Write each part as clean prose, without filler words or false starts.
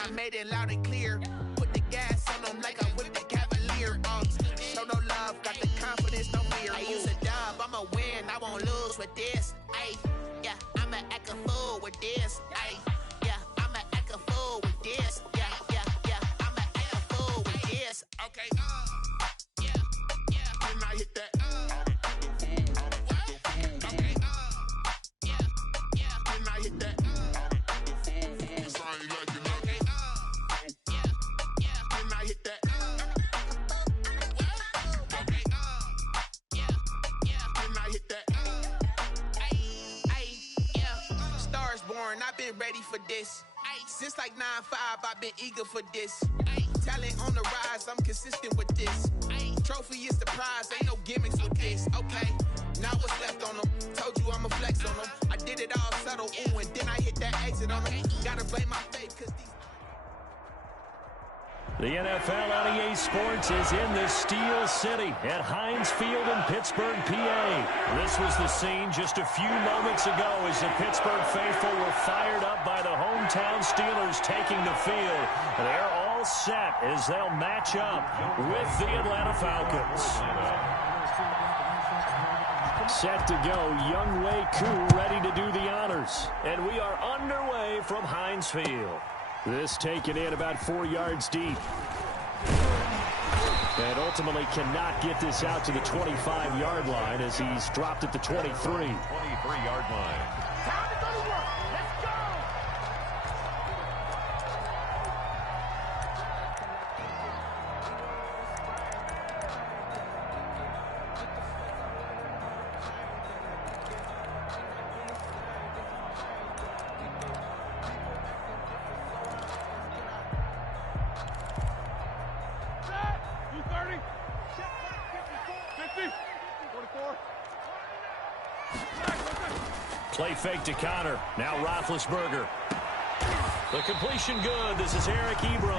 I made it loud and clear. Put the gas on them like I whipped the Cavalier. Show no love, got the confidence, no fear. I use a dub, I'ma win, I won't lose with this. Ay, yeah, I'ma act a fool with this. Ay, yeah, I'ma act a fool with this. Yeah, yeah, yeah, I'ma act a fool with this. Okay, yeah, yeah, can I hit that? Okay, yeah, yeah, can I hit that? I've been ready for this. Since like 9-5, I've been eager for this. Talent on the rise, I'm consistent with this. Trophy is the prize, ain't no gimmicks with this. Okay, now what's left on them? Told you I'ma flex on them. I did it all subtle, ooh, and then I hit that exit on them. Gotta blame my faith, cause these... The NFL on EA Sports is in the Steel City at Heinz Field in Pittsburgh, PA. This was the scene just a few moments ago as the Pittsburgh faithful were fired up by the hometown Steelers taking the field. They're all set as they'll match up with the Atlanta Falcons. Set to go, Young Wei Koo ready to do the honors. And we are underway from Heinz Field. This taken in about 4 yards deep. And ultimately cannot get this out to the 25-yard line as he's dropped at the 23. 23-yard line. Time to go to work. Let's go! Play fake to Connor. Now Roethlisberger. The completion good. This is Eric Ebron.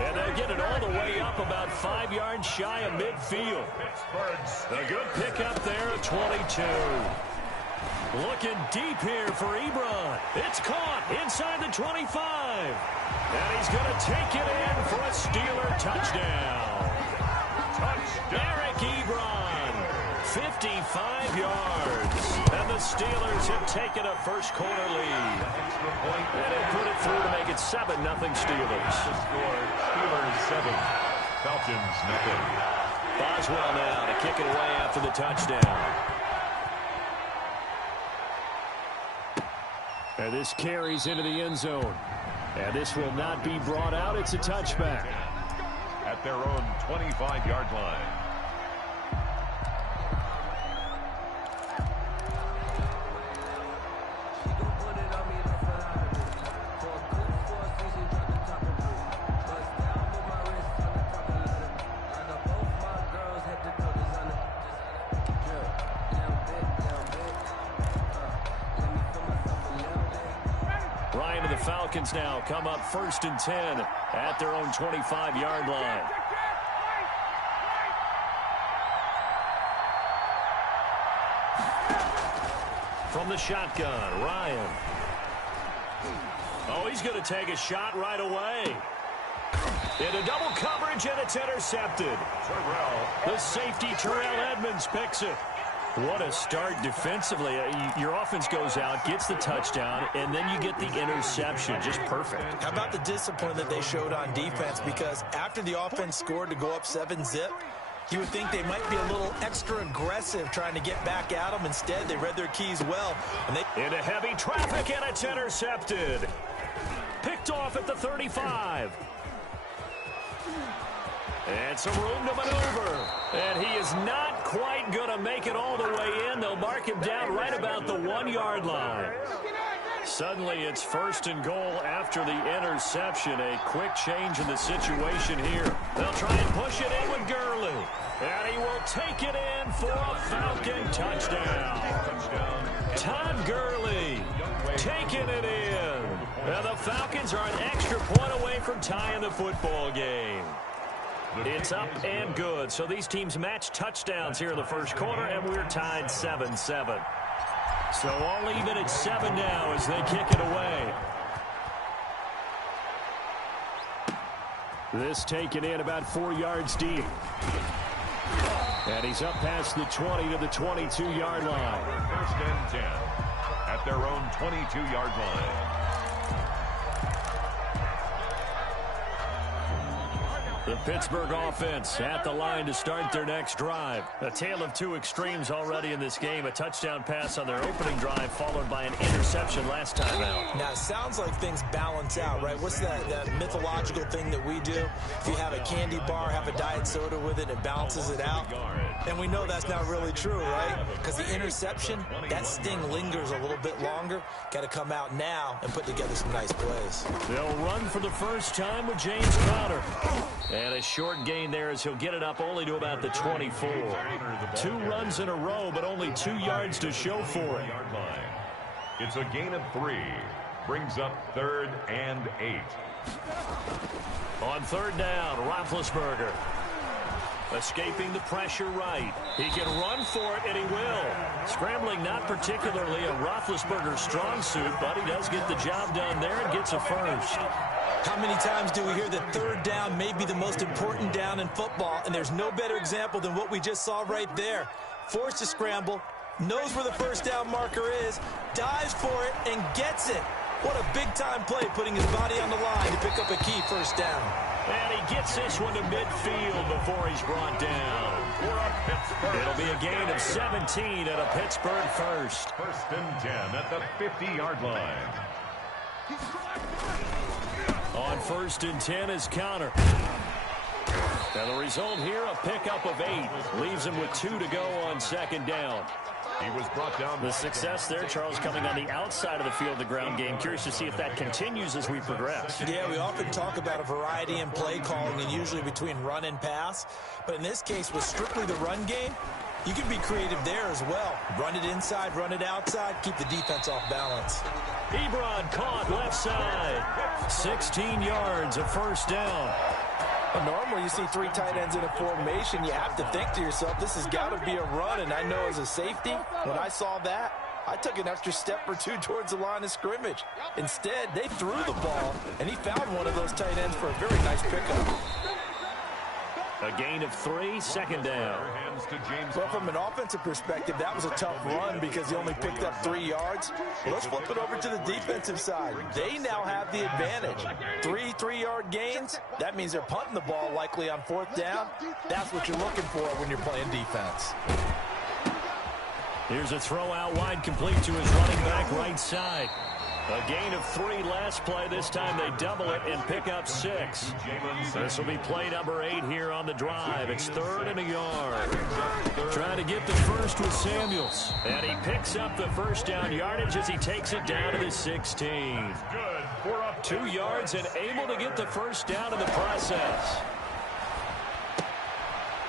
And they'll get it all the way up about 5 yards shy of midfield. A good pickup there at 22. Looking deep here for Ebron. It's caught inside the 25. And he's going to take it in for a Steeler touchdown. Eric Ebron, 55 yards. And the Steelers have taken a first-quarter lead. And they put it through to make it 7-0 Steelers. The score, Steelers 7, Falcons 0. Boswell now to kick it away after the touchdown. And this carries into the end zone. And this will not be brought out. It's a touchback. At their own 25-yard line. Falcons now come up 1st and 10 at their own 25-yard line. From the shotgun, Ryan. Oh, he's going to take a shot right away. Into double coverage, and it's intercepted. The safety, Terrell Edmonds, picks it. What a start defensively. Your offense goes out, gets the touchdown, and then you get the interception. Just perfect. How about the discipline that they showed on defense? Because after the offense scored to go up 7-zip, you would think they might be a little extra aggressive trying to get back at them. Instead, they read their keys well. And into heavy traffic, and it's intercepted. Picked off at the 35. And some room to maneuver. And he is not quite going to make it all the way in. They'll mark him down right about the 1-yard line. Suddenly it's 1st and goal after the interception. A quick change in the situation here. They'll try and push it in with Gurley. And he will take it in for a Falcon touchdown. Todd Gurley taking it in. And the Falcons are an extra point away from tying the football game. It's up and good. So these teams match touchdowns here in the first quarter, and we're tied 7-7. So all even at 7 now as they kick it away. This taken in about 4 yards deep. And he's up past the 20 to the 22-yard line. First and 10 at their own 22-yard line. The Pittsburgh offense at the line to start their next drive. A tale of two extremes already in this game. A touchdown pass on their opening drive followed by an interception last time out. Now, it sounds like things balance out, right? What's that mythological thing that we do? If you have a candy bar, have a diet soda with it, it balances it out. And we know that's not really true, right? Because the interception, that sting lingers a little bit longer. Got to come out now and put together some nice plays. They'll run for the first time with James Conner. And a short gain there as he'll get it up only to about the 24. 2 runs in a row, but only 2 yards to show for it. It's a gain of 3. Brings up 3rd and 8. On 3rd down, Roethlisberger. Escaping the pressure right. He can run for it, and he will. Scrambling not particularly a Roethlisberger strong suit, but he does get the job done there and gets a first. How many times do we hear that 3rd down may be the most important down in football, and there's no better example than what we just saw right there. Forced to scramble, knows where the first down marker is, dives for it, and gets it. What a big-time play, putting his body on the line to pick up a key first down. And he gets this one to midfield before he's brought down. It'll be a gain of 17 and a Pittsburgh first. First and 10 at the 50-yard line. On 1st and 10 is Conner. And the result here, a pickup of 8. Leaves him with 2 to go on 2nd down. He was brought down. The success there, Charles, coming on the outside of the field, the ground game. Curious to see if that continues as we progress. Yeah, we often talk about a variety in play calling and usually between run and pass. But in this case, with strictly the run game, you can be creative there as well. Run it inside, run it outside, keep the defense off balance. Ebron caught left side. 16 yards, a first down. Normally, you see 3 tight ends in a formation. You have to think to yourself, this has got to be a run. And I know as a safety, when I saw that, I took an extra step or 2 towards the line of scrimmage. Instead, they threw the ball, and he found one of those tight ends for a very nice pickup. A gain of 3, 2nd down. Well, from an offensive perspective, that was a tough run because he only picked up 3 yards. Well, let's flip it over to the defensive side. They now have the advantage. 3 3-yard gains, that means they're punting the ball likely on 4th down. That's what you're looking for when you're playing defense. Here's a throw out wide, complete to his running back right side. A gain of 3 last play. This time they double it and pick up 6. This will be play number 8 here on the drive. It's 3rd and a yard. Trying to get the first with Samuels. And he picks up the first down yardage as he takes it down to the 16. 2 yards and able to get the first down in the process.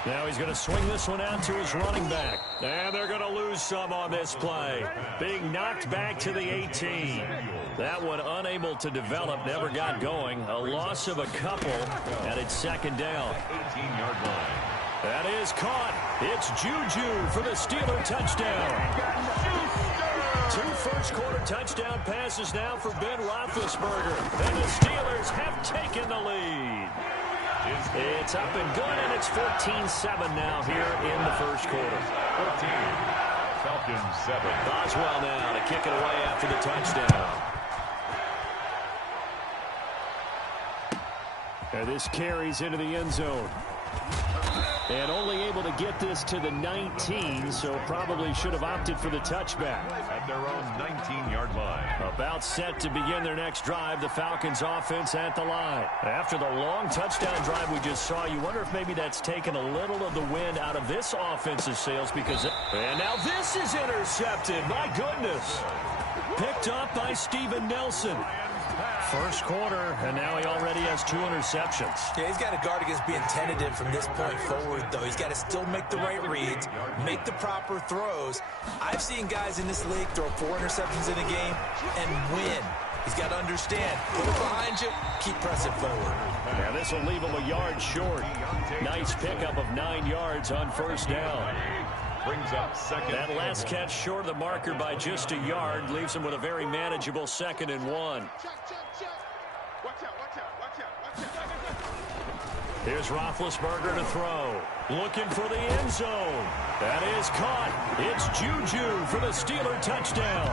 Now he's going to swing this one out to his running back. And they're going to lose some on this play. Being knocked back to the 18. That one unable to develop, never got going. A loss of a couple, and it's 2nd down. 18-yard line. That is caught. It's Juju for the Steeler touchdown. 2 first-quarter touchdown passes now for Ben Roethlisberger. And the Steelers have taken the lead. It's up and good, and it's 14-7 now here in the first quarter. 14. Falcons 7. Boswell now to kick it away after the touchdown. And this carries into the end zone. And only able to get this to the 19, so probably should have opted for the touchback. At their own 19-yard line. About set to begin their next drive, the Falcons offense at the line. After the long touchdown drive we just saw, you wonder if maybe that's taken a little of the wind out of this offensive sails because... And now this is intercepted. My goodness. Picked up by Steven Nelson. First quarter, and now he already has 2 interceptions. Yeah, he's got to guard against being tentative from this point forward, though. He's got to still make the right reads, make the proper throws. I've seen guys in this league throw 4 interceptions in a game and win. He's got to understand, put it behind you, keep pressing forward. Now this will leave him a yard short. Nice pickup of 9 yards on first down. Brings up 2nd. That last catch short of the marker by just a yard leaves him with a very manageable 2nd and 1. Here's Roethlisberger to throw. Looking for the end zone. That is caught. It's Juju for the Steeler touchdown.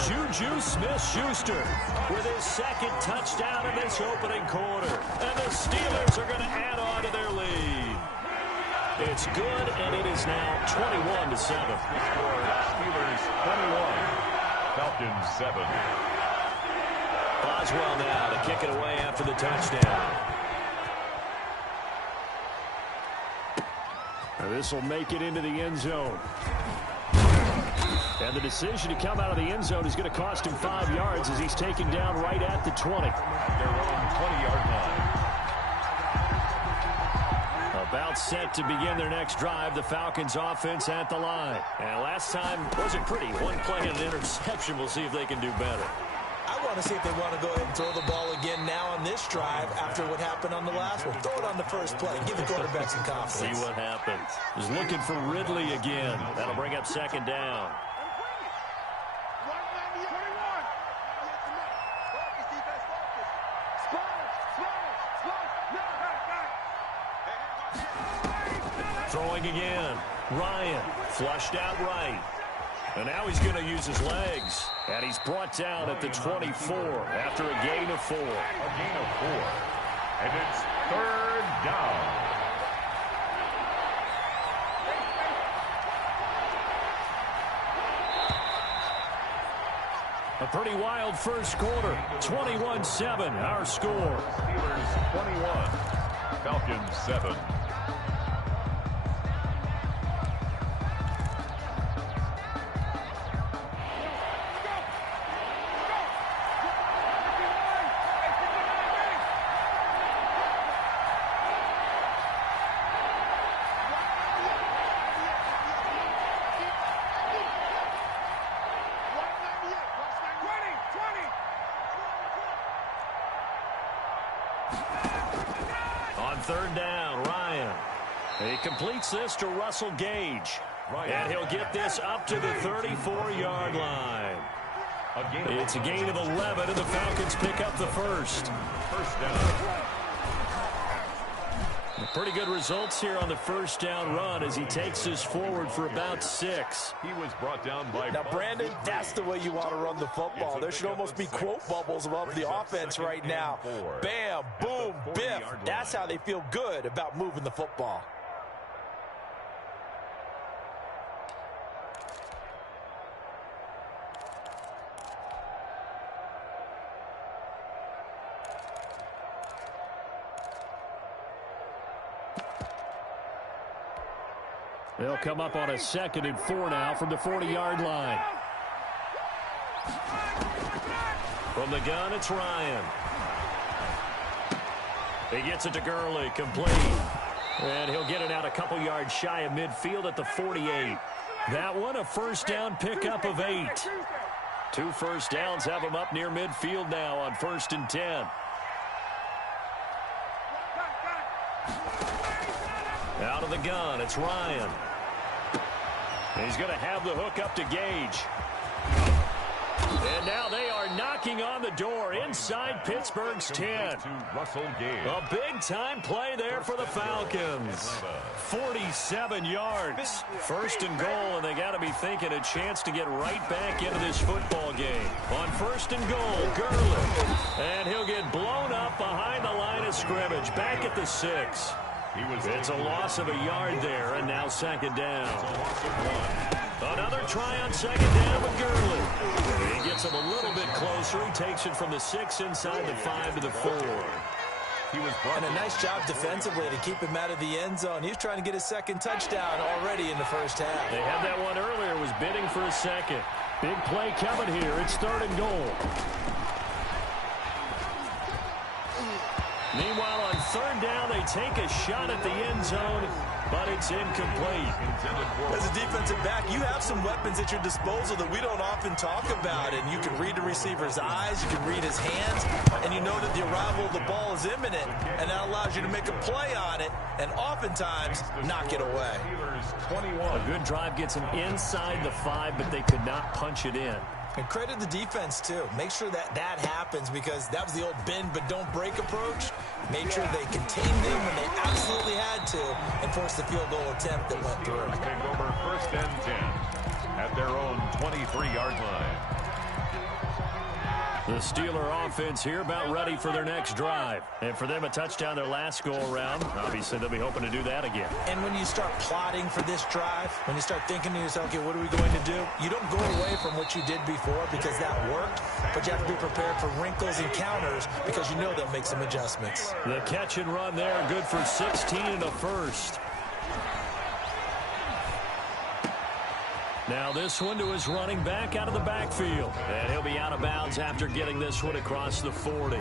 Juju Smith-Schuster with his second touchdown in this opening quarter. And the Steelers are going to add on to their lead. It's good, and it is now 21-7. Steelers 21, Falcons 7. Boswell now to kick it away after the touchdown. This will make it into the end zone. And the decision to come out of the end zone is going to cost him 5 yards as he's taken down right at the 20. Their own 20-yard line. About set to begin their next drive, the Falcons offense at the line. And last time wasn't pretty. One play and an interception. We'll see if they can do better. I want to see if they want to go ahead and throw the ball again now on this drive after what happened on the last one. Throw it on the first play. Give the quarterback some confidence. See what happens. He's looking for Ridley again. That'll bring up second down. Throwing again. Ryan flushed out right. And now he's going to use his legs. And he's brought down at the 24 after a gain of 4. A gain of 4. And it's third down. A pretty wild first quarter. 21-7, our score. Steelers 21, Falcons 7. Third down, Ryan. He completes this to Russell Gage. And he'll get this up to the 34-yard line. It's a gain of 11, and the Falcons pick up the first. First down. Pretty good results here on the first down run as he takes this forward for about 6. He was brought down by... Now, Brandon, that's the way you want to run the football. There should almost be quote bubbles above the offense right now. Bam, boom, biff. That's how they feel good about moving the football. They'll come up on a 2nd and 4 now from the 40-yard line. From the gun, it's Ryan. He gets it to Gurley, complete. And he'll get it out a couple yards shy of midfield at the 48. That one, a first down pickup of 8. 2 first downs have him up near midfield now on 1st and 10. Out of the gun, it's Ryan. He's going to have the hook up to Gage. And now they are knocking on the door inside Pittsburgh's 10. A big-time play there for the Falcons. 47 yards. 1st and goal, and they got to be thinking a chance to get right back into this football game. On 1st and goal, Gurley. And he'll get blown up behind the line of scrimmage. Back at the 6. It's a loss of a yard there, and now 2nd down. Another try on 2nd down with Gurley. He gets him a little bit closer. He takes it from the 6 inside the 5 to the 4. And a nice job defensively to keep him out of the end zone. He was trying to get his 2nd touchdown already in the first half. They had that one earlier, was bidding for a 2nd. Big play coming here. It's 3rd and goal. Meanwhile, on 3rd down, they take a shot at the end zone, but it's incomplete. As a defensive back, you have some weapons at your disposal that we don't often talk about, and you can read the receiver's eyes, you can read his hands, and you know that the arrival of the ball is imminent, and that allows you to make a play on it, and oftentimes knock it away. A good drive gets him inside the 5, but they could not punch it in. And credit the defense, too. Make sure that that happens because that was the old bend but don't break approach. Made sure they contained them when they absolutely had to and forced the field goal attempt that went through. Take over 1st and 10 at their own 23-yard line. The Steeler offense here about ready for their next drive. And for them, a touchdown their last go-around. Obviously, they'll be hoping to do that again. And when you start plotting for this drive, when you start thinking to yourself, okay, what are we going to do? You don't go away from what you did before because that worked, but you have to be prepared for wrinkles and counters because you know they'll make some adjustments. The catch and run there, good for 16 and a first. Now this one to his running back out of the backfield. And he'll be out of bounds after getting this one across the 40.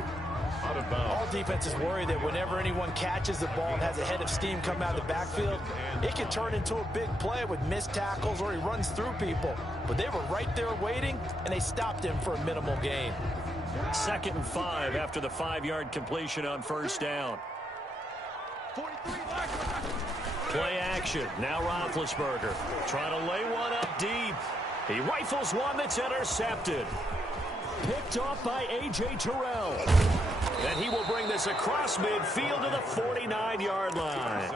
Out of bounds. All defenses worry that whenever anyone catches the ball and has a head of steam come out of the backfield, it can turn into a big play with missed tackles or he runs through people. But they were right there waiting, and they stopped him for a minimal gain. 2nd and 5 after the 5-yard completion on 1st down. Play action. Now Roethlisberger trying to lay one up deep. He rifles one that's intercepted. Picked off by A.J. Terrell. And he will bring this across midfield to the 49-yard line.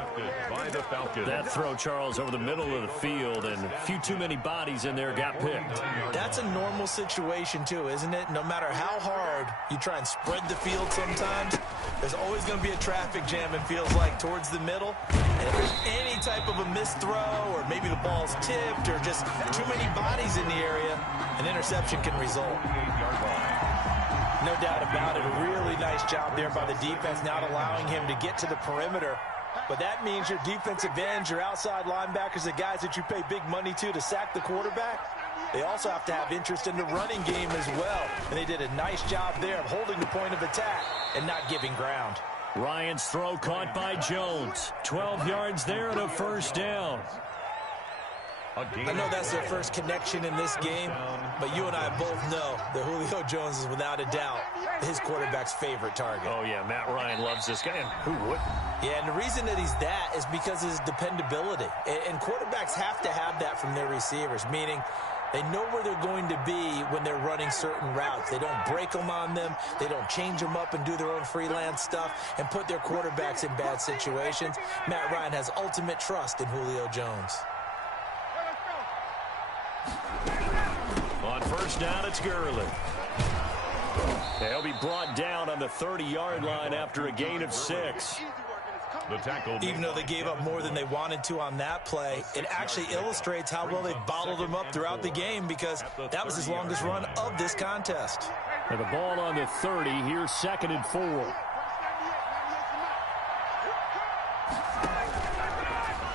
By the Falcons. That throw, Charles, over the middle of the field, and a few too many bodies in there got picked. That's a normal situation, too, isn't it? No matter how hard you try and spread the field sometimes, there's always going to be a traffic jam, it feels like, towards the middle. And if there's any type of a missed throw, or maybe the ball's tipped, or just too many bodies in the area, an interception can result. No doubt about it. A really nice job there by the defense, not allowing him to get to the perimeter. But that means your defensive ends, your outside linebackers, the guys that you pay big money to sack the quarterback, they also have to have interest in the running game as well. And they did a nice job there of holding the point of attack and not giving ground. Ryan's throw caught by Jones. 12 yards there and a 1st down. I know that's their first connection in this game, but you and I both know that Julio Jones is without a doubt his quarterback's favorite target. Oh, yeah, Matt Ryan loves this guy, and who wouldn't? Yeah, and the reason that he's that is because of his dependability. And quarterbacks have to have that from their receivers, meaning they know where they're going to be when they're running certain routes. They don't break them on them. They don't change them up and do their own freelance stuff and put their quarterbacks in bad situations. Matt Ryan has ultimate trust in Julio Jones. On 1st down, it's Gurley. He'll be brought down on the 30-yard line after a gain of 6. The tackle. Even though they gave up more than they wanted to on that play, it actually illustrates how well they bottled him up throughout the game because that was his longest run of this contest. And the ball on the 30, here's 2nd and 4.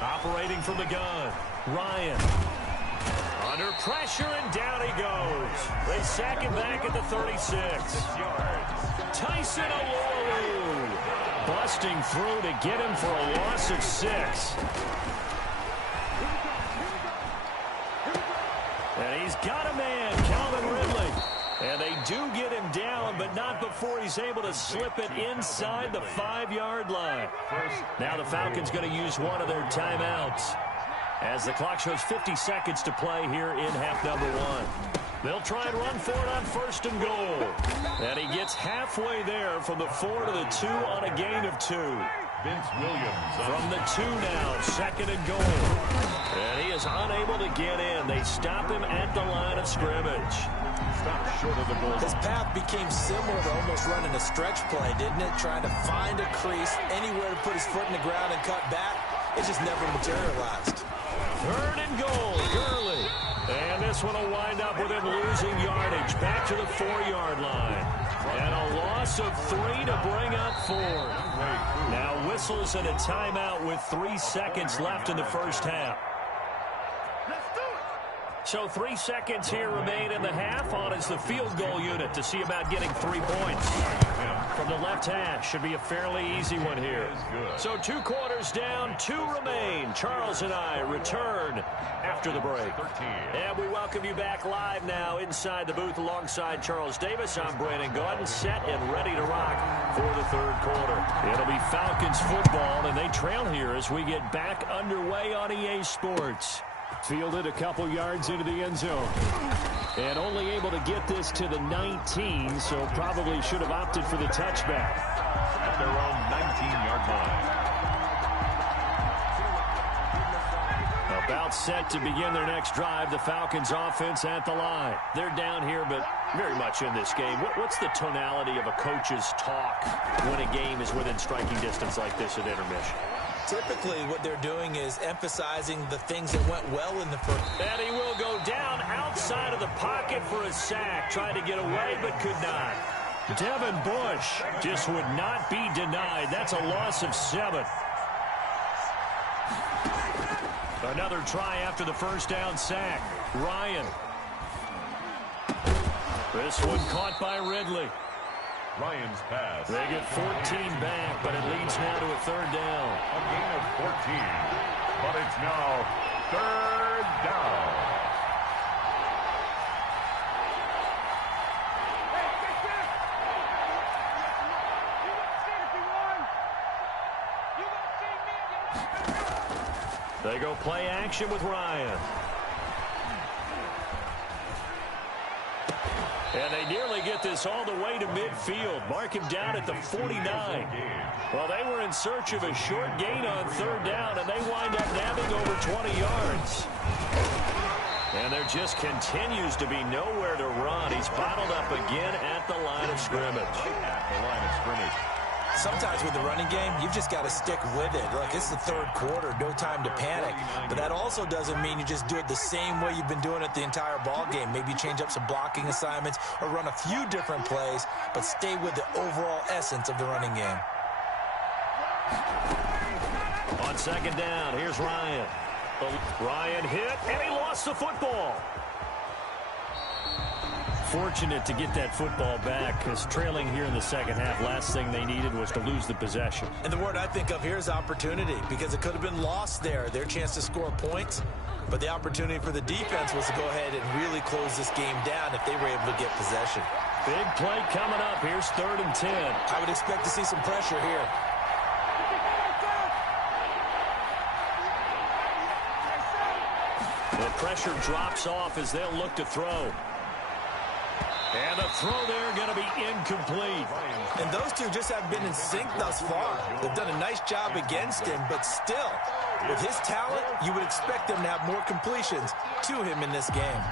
Operating from the gun, Ryan. Under pressure, and down he goes. They sack him back at the 36. Tyson Alualu busting through to get him for a loss of 6. And he's got a man, Calvin Ridley. And they do get him down, but not before he's able to slip it inside the 5-yard line. Now the Falcons going to use one of their timeouts, as the clock shows 50 seconds to play here in half number 1. They'll try and run for it on 1st and goal. And he gets halfway there from the 4 to the 2 on a gain of 2. Vince Williams. From the 2 now, 2nd and goal. And he is unable to get in. They stop him at the line of scrimmage. Stop short of the goal. His path became similar to almost running a stretch play, didn't it? Trying to find a crease, anywhere to put his foot in the ground and cut back. It just never materialized. 3rd and goal, Gurley. And this one will wind up with him losing yardage back to the 4-yard line. And a loss of 3 to bring up 4. Now whistles and a timeout with 3 seconds left in the 1st half. So 3 seconds here remain in the half. On is the field goal unit to see about getting 3 points. From the left hash, should be a fairly easy one here. So 2 quarters down, 2 remain. Charles and I return after the break. And we welcome you back live now inside the booth alongside Charles Davis. I'm Brandon Gaudin, set and ready to rock for the 3rd quarter. It'll be Falcons football, and they trail here as we get back underway on EA Sports. Fielded a couple yards into the end zone. And only able to get this to the 19, so probably should have opted for the touchback. At their own 19-yard line. About set to begin their next drive, the Falcons offense at the line. They're down here, but very much in this game. What's the tonality of a coach's talk when a game is within striking distance like this at intermission? Typically, what they're doing is emphasizing the things that went well in the first. And he will go down outside of the pocket for a sack. Tried to get away, but could not. Devin Bush just would not be denied. That's a loss of 7. Another try after the first down sack. Ryan. This one caught by Ridley. Ryan's pass. They get 14 back, but it leads now to a third down. A gain of 14, but it's now third down. They go play action with Ryan. And they nearly get this all the way to midfield. Mark him down at the 49. Well, they were in search of a short gain on third down, and they wind up nabbing over 20 yards. And there just continues to be nowhere to run. He's bottled up again at the line of scrimmage. Sometimes with the running game, you've just got to stick with it. Look, it's the third quarter, no time to panic. But that also doesn't mean you just do it the same way you've been doing it the entire ball game. Maybe change up some blocking assignments or run a few different plays, but stay with the overall essence of the running game. On second down, here's Ryan. Ryan hit, and he lost the football. Fortunate to get that football back, because trailing here in the second half, last thing they needed was to lose the possession. And the word I think of here is opportunity, because it could have been lost there, their chance to score points. But the opportunity for the defense was to go ahead and really close this game down if they were able to get possession. Big play coming up. Here's 3rd and 10. I would expect to see some pressure here. The pressure drops off as they'll look to throw. And the throw there going to be incomplete. And those two just haven't been in sync thus far. They've done a nice job against him, but still, with his talent, you would expect them to have more completions to him in this game.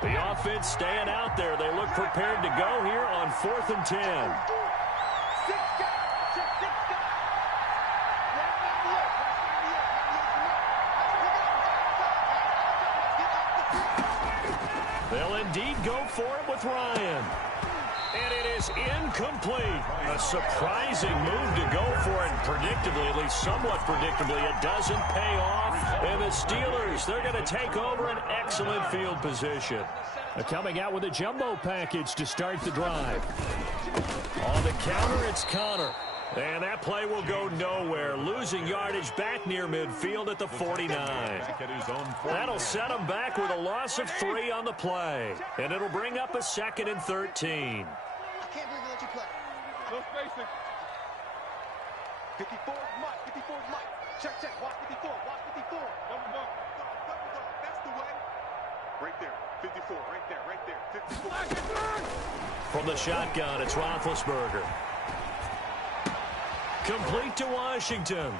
The offense staying out there. They look prepared to go here on 4th and 10. They'll indeed go for it with Ryan. And it is incomplete. A surprising move to go for it. Predictably, at least somewhat predictably, it doesn't pay off. And the Steelers, they're going to take over an excellent field position. Coming out with a jumbo package to start the drive. On the counter, it's Connor. And that play will go nowhere. Losing yardage back near midfield at the 49. That'll set him back with a loss of 3 on the play. And it'll bring up a 2nd and 13. I can't believe they let you play. No spacing. 54 Mike. 54 Mike. Check. Watch 54. Watch 54. Double dog. That's the way. Right there. 54. Right there. 54. From the shotgun, it's Roethlisberger. Complete to Washington.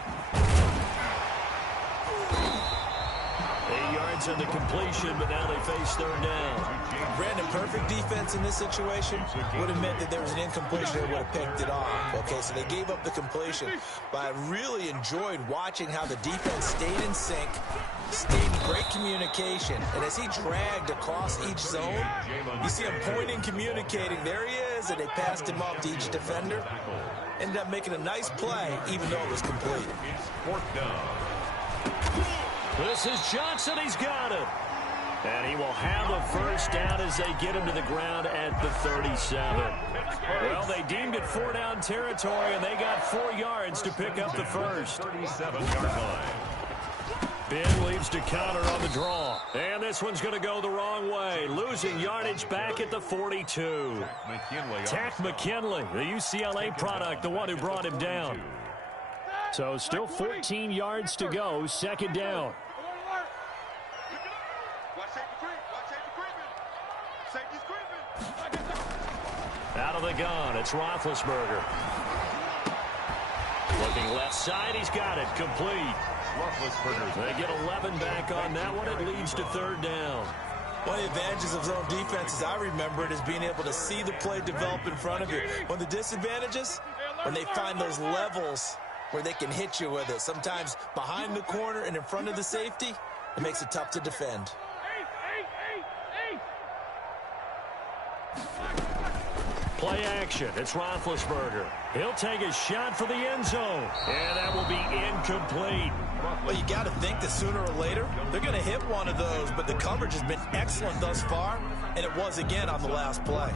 8 yards on the completion, but now they face 3rd down. Brandon, perfect defense in this situation would have meant that there was an incompletion that would have picked it off. Okay, so they gave up the completion. But I really enjoyed watching how the defense stayed in sync, stayed in great communication. And as he dragged across each zone, you see him pointing, communicating. There he is, and they passed him off to each defender. Ended up making a nice play, even though it was complete. 4th down. This is Johnson. He's got it. And he will have a first down as they get him to the ground at the 37. Well, they deemed it 4-down territory, and they got 4 yards to pick up the first. 37-yard line. Ben leaves to counter on the draw. And this one's going to go the wrong way. Losing yardage back at the 42. Takk McKinley, the UCLA product, the one who brought him down. So still 14 yards to go, second down. Out of the gun, it's Roethlisberger. Looking left side, he's got it, complete. They get 11 back on that one. It leads to third down. One of the advantages of zone defense, as I remember it, is being able to see the play develop in front of you. One of the disadvantages, when they find those levels where they can hit you with it. Sometimes behind the corner and in front of the safety, it makes it tough to defend. Play action. It's Roethlisberger. He'll take a shot for the end zone. And that will be incomplete. Well, you got to think that sooner or later, they're going to hit one of those. But the coverage has been excellent thus far. And it was again on the last play.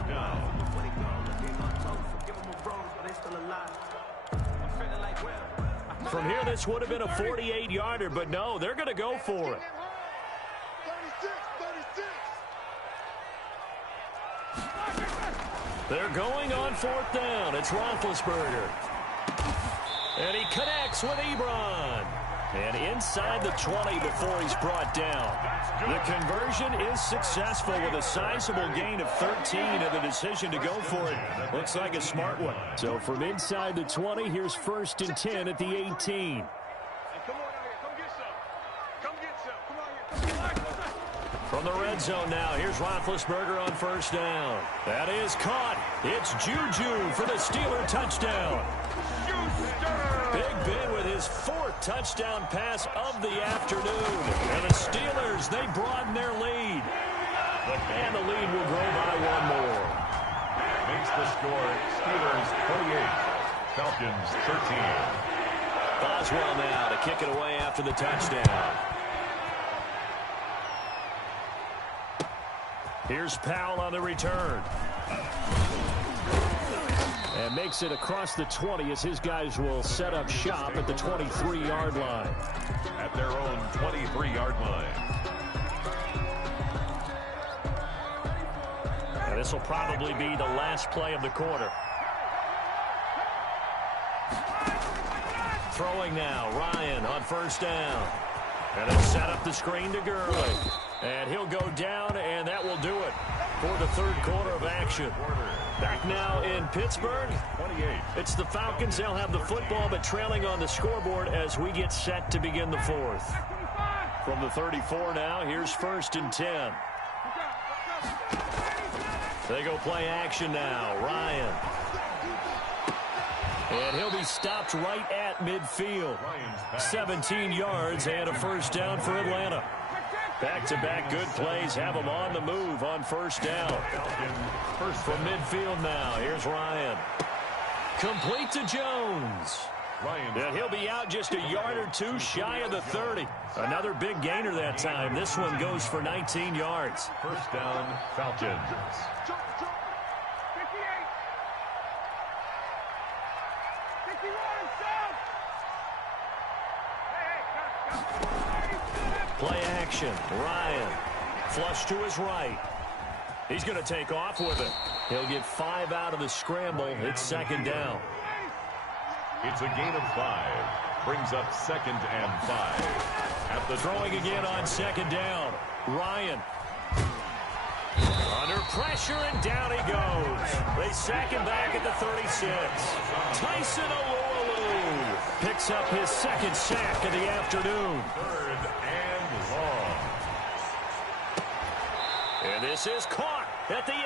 From here, this would have been a 48-yarder. But no, they're going to go for it. They're going on fourth down. It's Roethlisberger. And he connects with Ebron. And inside the 20 before he's brought down. The conversion is successful with a sizable gain of 13, and the decision to go for it looks like a smart one. So from inside the 20, here's 1st and 10 at the 18. From the red zone now, here's Roethlisberger on 1st down. That is caught. It's Juju for the Steeler touchdown. Big Ben with his 4th touchdown pass of the afternoon. And the Steelers, they broaden their lead. And the lead will grow by one more. Makes the score Steelers 28, Falcons 13. Boswell now to kick it away after the touchdown. Here's Powell on the return. And makes it across the 20 as his guys will set up shop at the 23-yard line. At their own 23-yard line. And this will probably be the last play of the quarter. Throwing now, Ryan on 1st down. And they'll set up the screen to Gurley. And he'll go down, and that will do it for the 3rd quarter of action. Back now in Pittsburgh. 28. It's the Falcons. They'll have the football, but trailing on the scoreboard as we get set to begin the 4th. From the 34 now, here's 1st and 10. They go play action now. Ryan. And he'll be stopped right at midfield. 17 yards and a 1st down for Atlanta. Back-to-back good plays have them on the move on 1st down. From midfield now, here's Ryan. Complete to Jones. And he'll be out just a yard or two shy of the 30. Another big gainer that time. This one goes for 19 yards. 1st down, Falcons. Play action. Ryan. Flush to his right. He's going to take off with it. He'll get 5 out of the scramble. It's 2nd down. It's a gain of 5. Brings up 2nd and 5. At the throwing again on 2nd down. Ryan. Under pressure, and down he goes. They sack him back at the 36. Tyson Alualu picks up his 2nd sack of the afternoon. 3rd and long. And this is caught at the 8.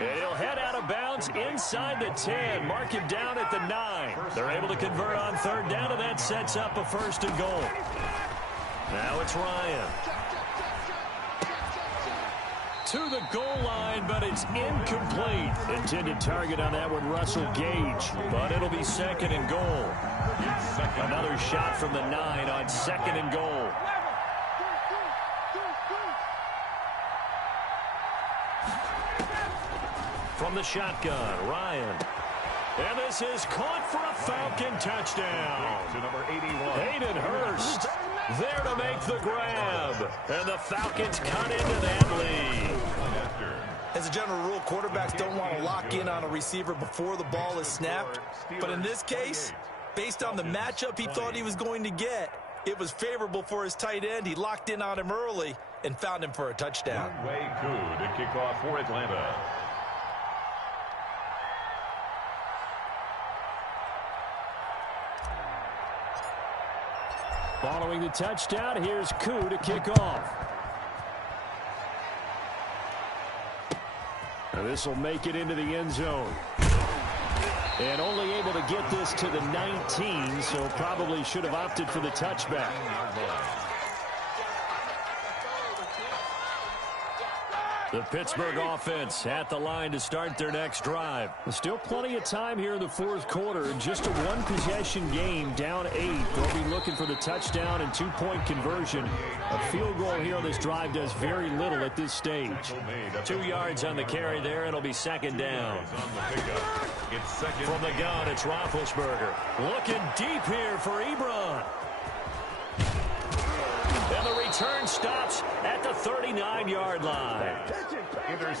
And he'll head out of bounds inside the 10. Mark him down at the 9. They're able to convert on 3rd down, and that sets up a 1st and goal. Now it's Ryan. To the goal line, but it's incomplete. Intended target on that one, Russell Gage. But it'll be 2nd and goal. Another shot from the 9 on 2nd and goal. From the shotgun, Ryan. And this is caught for a Falcon touchdown. To number 81. Hayden Hurst there to make the grab. And the Falcons cut into that lead. As a general rule, quarterbacks don't want to lock in on a receiver before the ball is snapped. But in this case, Based on the matchup he thought he was going to get, it was favorable for his tight end. He locked in on him early and found him for a touchdown. Way to kick off for Atlanta. Following the touchdown, here's Koo to kick off. Now this will make it into the end zone. And only able to get this to the 19, so probably should have opted for the touchback. The Pittsburgh offense at the line to start their next drive. Still plenty of time here in the fourth quarter. Just a one-possession game, down 8. They'll be looking for the touchdown and two-point conversion. A field goal here on this drive does very little at this stage. 2 yards on the carry there. It'll be second down. From the gun, it's Roethlisberger. Looking deep here for Ebron. And the return stops at the 39-yard line.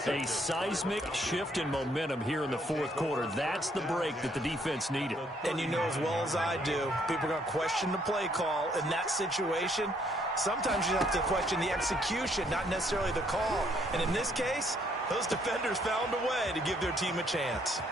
A seismic shift in momentum here in the fourth quarter. That's the break that the defense needed. And you know as well as I do, people are going to question the play call in that situation. Sometimes you have to question the execution, not necessarily the call. And in this case, those defenders found a way to give their team a chance.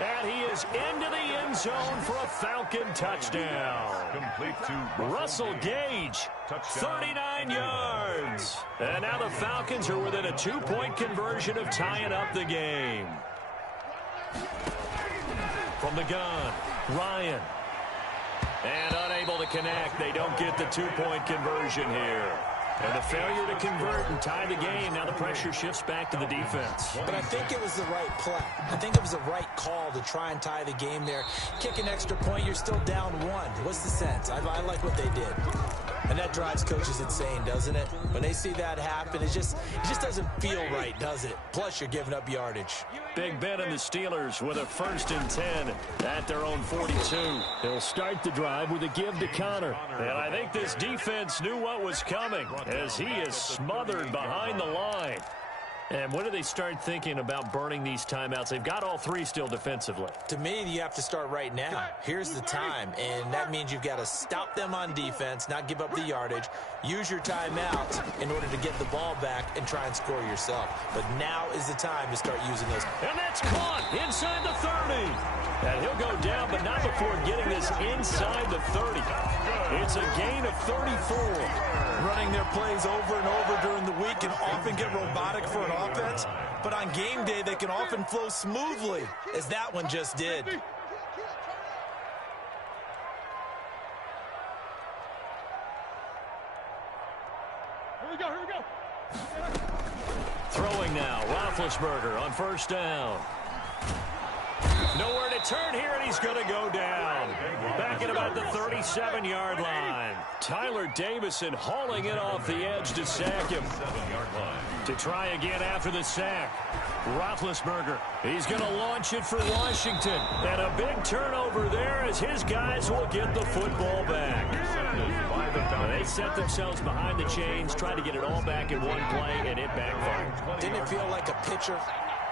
And he is into the end zone for a Falcon touchdown. Complete to Russell Gage, 39 yards. And now the Falcons are within a two-point conversion of tying up the game. From the gun, Ryan. And unable to connect. They don't get the two-point conversion here. And the failure to convert and tie the game. Now the pressure shifts back to the defense. But I think it was the right play. I think it was the right call to try and tie the game there. Kick an extra point, you're still down 1. What's the sense? I like what they did. And that drives coaches insane, doesn't it? When they see that happen, it just doesn't feel right, does it? Plus, you're giving up yardage. Big Ben and the Steelers with a 1st and 10 at their own 42. They'll start the drive with a give to Connor. And I think this defense knew what was coming as he is smothered behind the line. And when do they start thinking about burning these timeouts? They've got all 3 still defensively. To me, you have to start right now. Here's the time, and that means you've got to stop them on defense, not give up the yardage, use your timeout in order to get the ball back and try and score yourself. But now is the time to start using those. And that's caught inside the 30. And he'll go down, but not before getting this inside the 30. It's a gain of 34. Running their plays over and over during the week can often get robotic for an offense, but on game day they can often flow smoothly, as that one just did. Here we go. Throwing now, Roethlisberger on 1st down. Nowhere to turn here, and he's going to go down. Back at about the 37-yard line. Tyler Davison hauling it off the edge to sack him. To try again after the sack. Roethlisberger, he's going to launch it for Washington. And a big turnover there as his guys will get the football back. They set themselves behind the chains, tried to get it all back in one play, and it backfired. Didn't it feel like a pitcher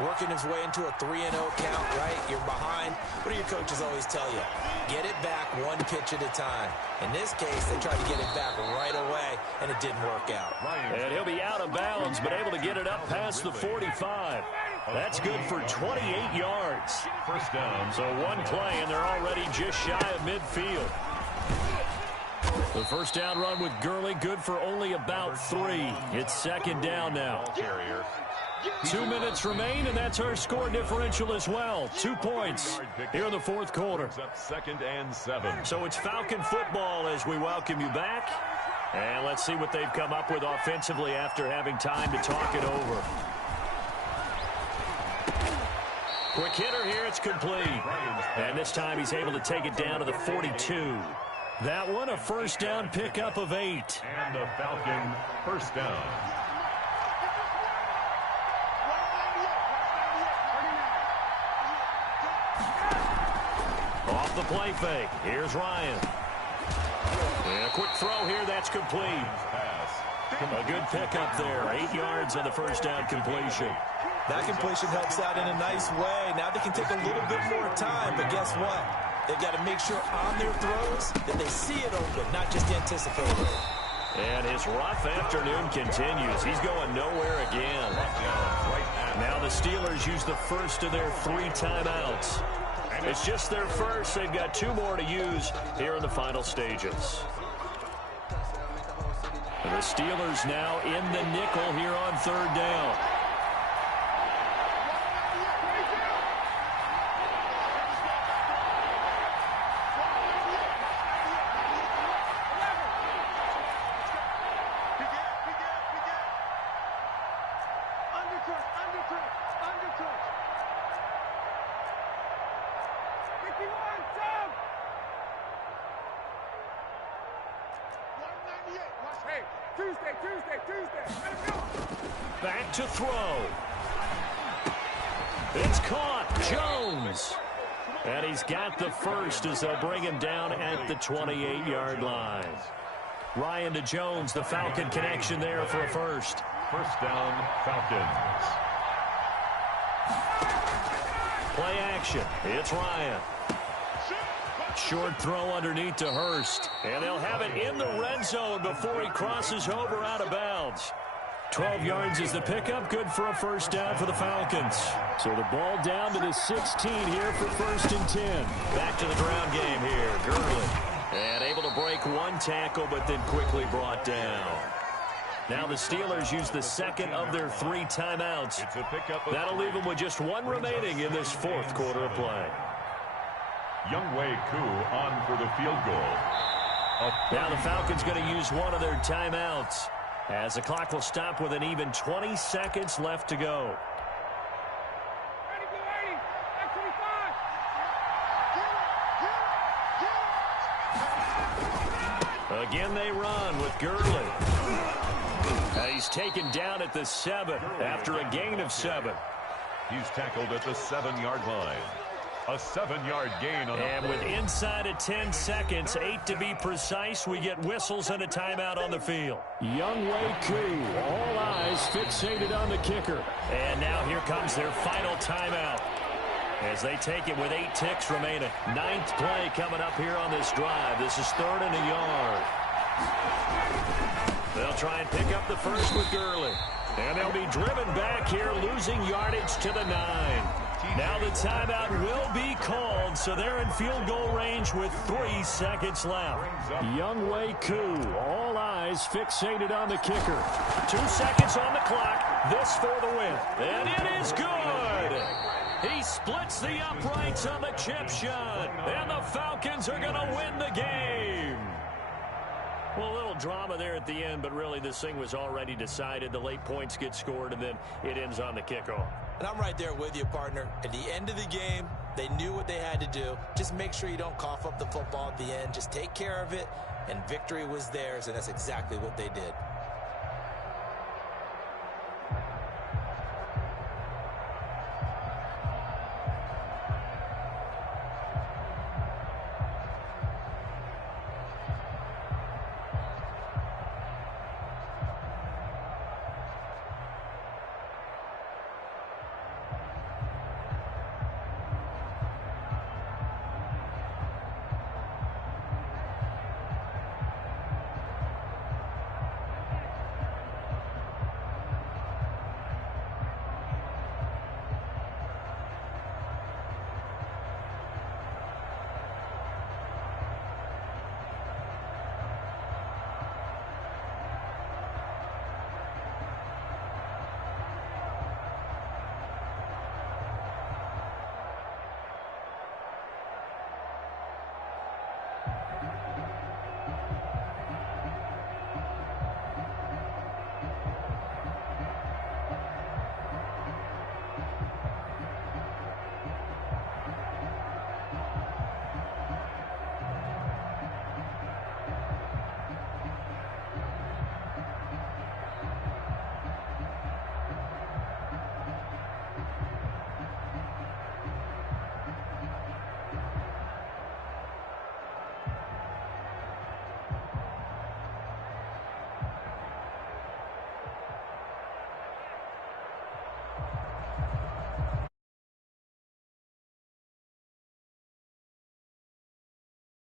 working his way into a 3-0 count, right? You're behind. What do your coaches always tell you? Get it back one pitch at a time. In this case, they tried to get it back right away, and it didn't work out. And he'll be out of bounds, but able to get it up past the 45. That's good for 28 yards. 1st down. So one play, and they're already just shy of midfield. The 1st down run with Gurley, good for only about 3. It's 2nd down now. 2 minutes remain, and that's our score differential as well. 2 points here in the fourth quarter. 2nd and 7. So it's Falcon football as we welcome you back. And let's see what they've come up with offensively after having time to talk it over. Quick hitter here, it's complete. And this time he's able to take it down to the 42. That one a 1st down pickup of 8. And the Falcon 1st down. Off the play fake. Here's Ryan. And a quick throw here. That's complete. A good pickup there. 8 yards on the 1st down completion. That completion helps out in a nice way. Now they can take a little bit more time, but guess what? They've got to make sure on their throws that they see it open, not just anticipate it. And his rough afternoon continues. He's going nowhere again. Now the Steelers use the first of their 3 timeouts. It's just their first. They've got 2 more to use here in the final stages. And the Steelers now in the nickel here on 3rd down. Back to throw. It's caught. Jones. And he's got the first as they'll bring him down at the 28-yard line. Ryan to Jones, the Falcon connection there for a first. First down, Falcons. Play action. It's Ryan. Short throw underneath to Hurst. And they'll have it in the red zone before he crosses over out of bounds. 12 yards is the pickup. Good for a first down for the Falcons. So the ball down to the 16 here for 1st and 10. Back to the ground game here. Gurley. And able to break 1 tackle, but then quickly brought down. Now the Steelers use the second of their 3 timeouts. That'll leave them with just 1 remaining in this 4th quarter of play. Younghoe Koo on for the field goal. Now the Falcons going to use 1 of their timeouts, as the clock will stop with an even 20 seconds left to go. Again they run with Gurley. He's taken down at the 7 after a gain of 7. He's tackled at the 7-yard line. A 7-yard gain on and with inside of 10 seconds, 8 to be precise, we get whistles and a timeout on the field. Younghoe Koo, all eyes fixated on the kicker. And now here comes their final timeout as they take it with 8 ticks remaining. 9th play coming up here on this drive. This is 3rd and a yard. They'll try and pick up the first with Gurley. And they'll be driven back here, losing yardage to the 9. Now the timeout will be called, so they're in field goal range with 3 seconds left. Younghoe Koo, all eyes fixated on the kicker. 2 seconds on the clock. This for the win. And it is good. He splits the uprights on the chip shot. And the Falcons are going to win the game. Well, a little drama there at the end, but really this thing was already decided. The late points get scored, and then it ends on the kickoff. And I'm right there with you, partner. At the end of the game, they knew what they had to do. Just make sure you don't cough up the football at the end. Just take care of it, and victory was theirs, and that's exactly what they did.